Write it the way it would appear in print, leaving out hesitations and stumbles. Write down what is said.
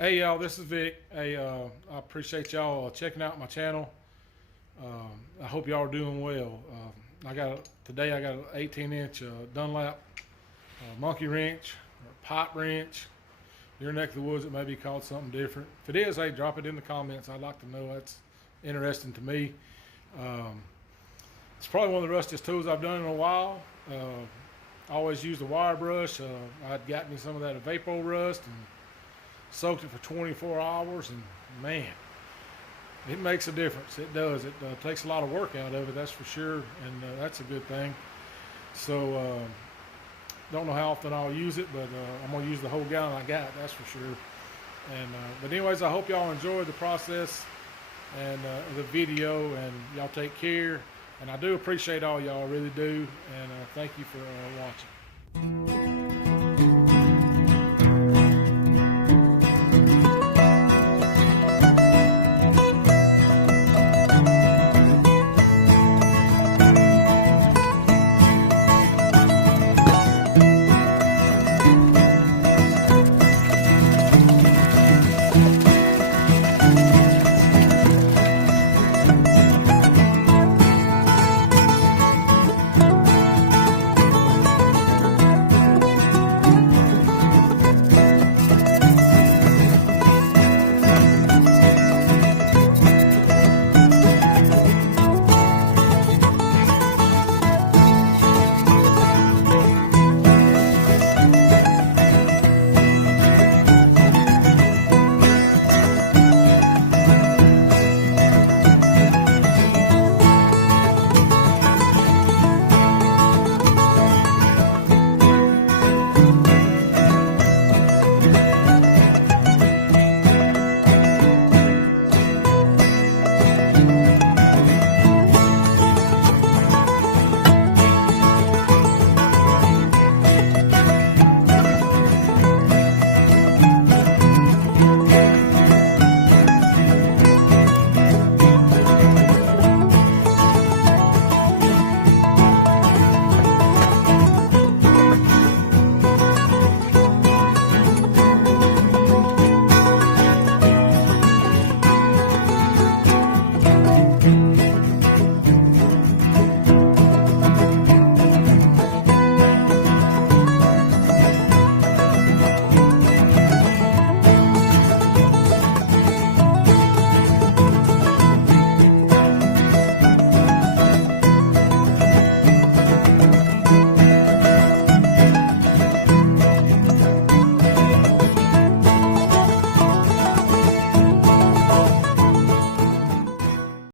Hey y'all, this is Vic. Hey, I appreciate y'all checking out my channel. I hope y'all are doing well. Today I got an 18-inch Dunlap monkey wrench or pipe wrench. Your neck of the woods, it may be called something different. If it is, hey, drop it in the comments. I'd like to know. That's interesting to me. It's probably one of the rustiest tools I've done in a while. I always used a wire brush. I'd got me some of that evapo-rust and soaked it for 24 hours, and man, it makes a difference. It does. It takes a lot of work out of it, that's for sure, and that's a good thing. So don't know how often I'll use it, but I'm gonna use the whole gallon I got, that's for sure. And but anyways, I hope y'all enjoyed the process and the video, and y'all take care. And I do appreciate all y'all, I really do, and thank you for watching.